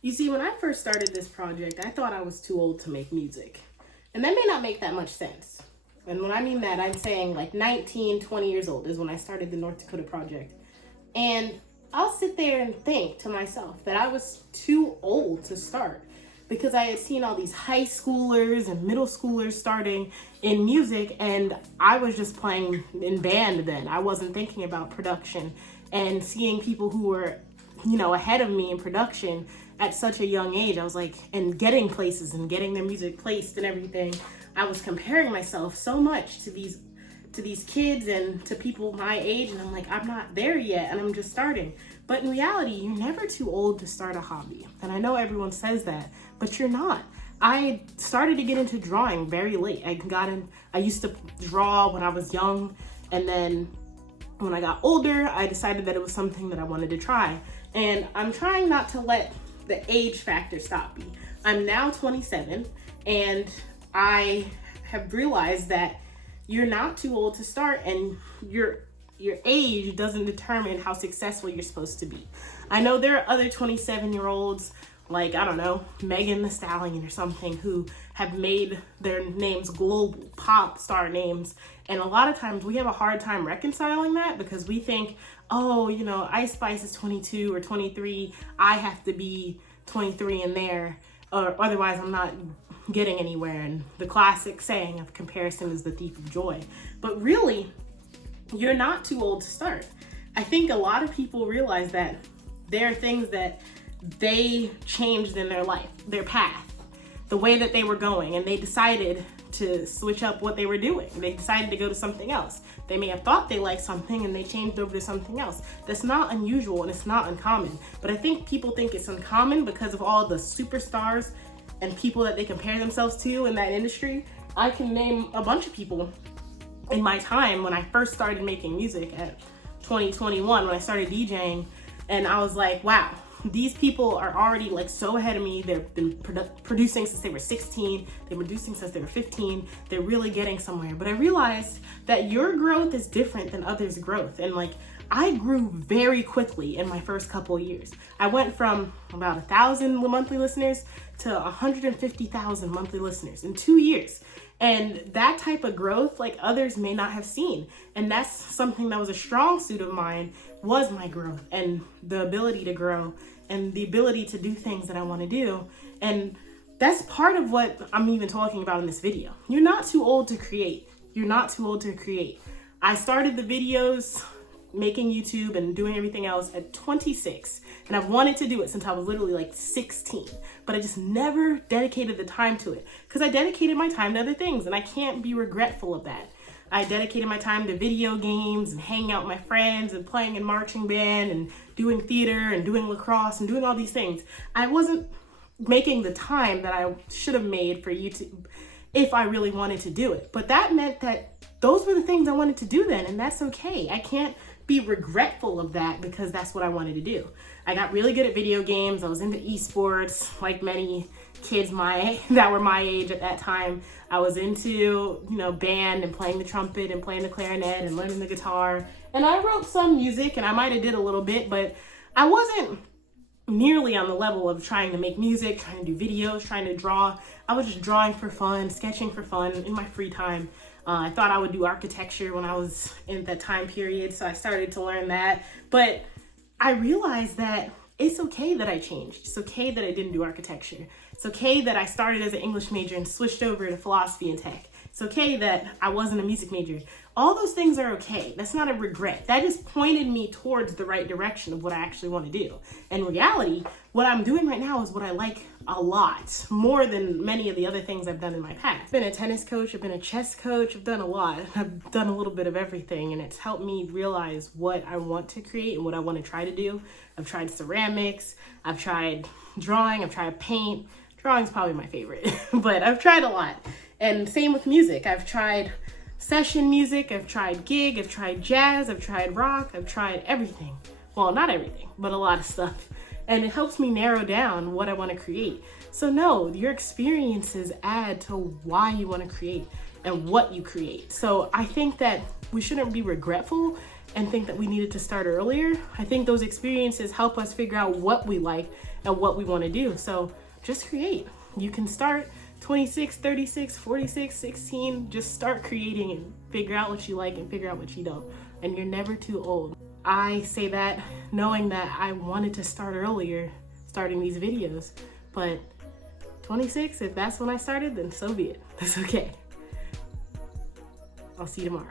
You see, when I first started this project, I thought I was too old to make music. And that may not make that much sense. And when I mean that, I'm saying like 19, 20 years old is when I started the North Dakota project. And I'll sit there and think to myself that I was too old to start because I had seen all these high schoolers and middle schoolers starting in music, and I was just playing in band then. I wasn't thinking about production, and seeing people who were, ahead of me in production at such a young age, I was like, and getting places and getting their music placed and everything. I was comparing myself so much to these kids and to people my age, and I'm like, I'm not there yet, and I'm just starting. But in reality, you're never too old to start a hobby. And I know everyone says that, but you're not. I started to get into drawing very late. I used to draw when I was young, and then when I got older, I decided that it was something that I wanted to try. And I'm trying not to let the age factor stop me. I'm now 27, and I have realized that you're not too old to start, and your age doesn't determine how successful you're supposed to be. I know there are other 27-year-olds, like, I don't know, Megan Thee Stallion or something, who have made their names global pop star names. And a lot of times we have a hard time reconciling that because we think, oh, Ice Spice is 22 or 23. I have to be 23 and there, or otherwise I'm not getting anywhere. And the classic saying of comparison is the thief of joy. But really, you're not too old to start. I think a lot of people realize that there are things that they changed in their life, their path, the way that they were going, and they decided to switch up what they were doing. They decided to go to something else. They may have thought they liked something and they changed over to something else. That's not unusual and it's not uncommon. But I think people think it's uncommon because of all the superstars and people that they compare themselves to in that industry. I can name a bunch of people in my time when I first started making music at 2021, when I started DJing, and I was like, wow, these people are already like so ahead of me. They've been producing since they were 16. They've been producing since they were 15. They're really getting somewhere. But I realized that your growth is different than others' growth. And like, I grew very quickly in my first couple of years. I went from about 1,000 monthly listeners to 150,000 monthly listeners in 2 years. And that type of growth, like, others may not have seen. And that's something that was a strong suit of mine, was my growth and the ability to grow and the ability to do things that I want to do. And that's part of what I'm even talking about in this video. You're not too old to create. You're not too old to create. I started the videos, making YouTube and doing everything else at 26. And I've wanted to do it since I was literally like 16, but I just never dedicated the time to it because I dedicated my time to other things, and I can't be regretful of that. I dedicated my time to video games and hanging out with my friends and playing in marching band and doing theater and doing lacrosse and doing all these things. I wasn't making the time that I should have made for YouTube if I really wanted to do it. But that meant that those were the things I wanted to do then, and that's okay. I can't be regretful of that because that's what I wanted to do. I got really good at video games. I was into esports, like many kids that were my age at that time. I was into, band and playing the trumpet and playing the clarinet and learning the guitar. And I wrote some music, and I might have did a little bit, but I wasn't nearly on the level of trying to make music, trying to do videos, trying to draw. I was just drawing for fun, sketching for fun in my free time. I thought I would do architecture when I was in that time period, so I started to learn that. But I realized that it's okay that I changed. It's okay that I didn't do architecture. It's okay that I started as an English major and switched over to philosophy and tech. It's okay that I wasn't a music major. All those things are okay. That's not a regret. That just pointed me towards the right direction of what I actually want to do. In reality, what I'm doing right now is what I like a lot, more than many of the other things I've done in my past. I've been a tennis coach, I've been a chess coach, I've done a lot. I've done a little bit of everything, and it's helped me realize what I want to create and what I want to try to do. I've tried ceramics, I've tried drawing, I've tried paint. Drawing's probably my favorite, but I've tried a lot. And same with music. I've tried session music, I've tried gig, I've tried jazz, I've tried rock, I've tried everything. Well, not everything, but a lot of stuff. And it helps me narrow down what I want to create. So no, your experiences add to why you want to create and what you create. So I think that we shouldn't be regretful and think that we needed to start earlier. I think those experiences help us figure out what we like and what we want to do. So just create. You can start 26, 36, 46, 16, just start creating and figure out what you like and figure out what you don't. And you're never too old. I say that knowing that I wanted to start earlier, starting these videos, but 26, if that's when I started, then so be it. That's okay. I'll see you tomorrow.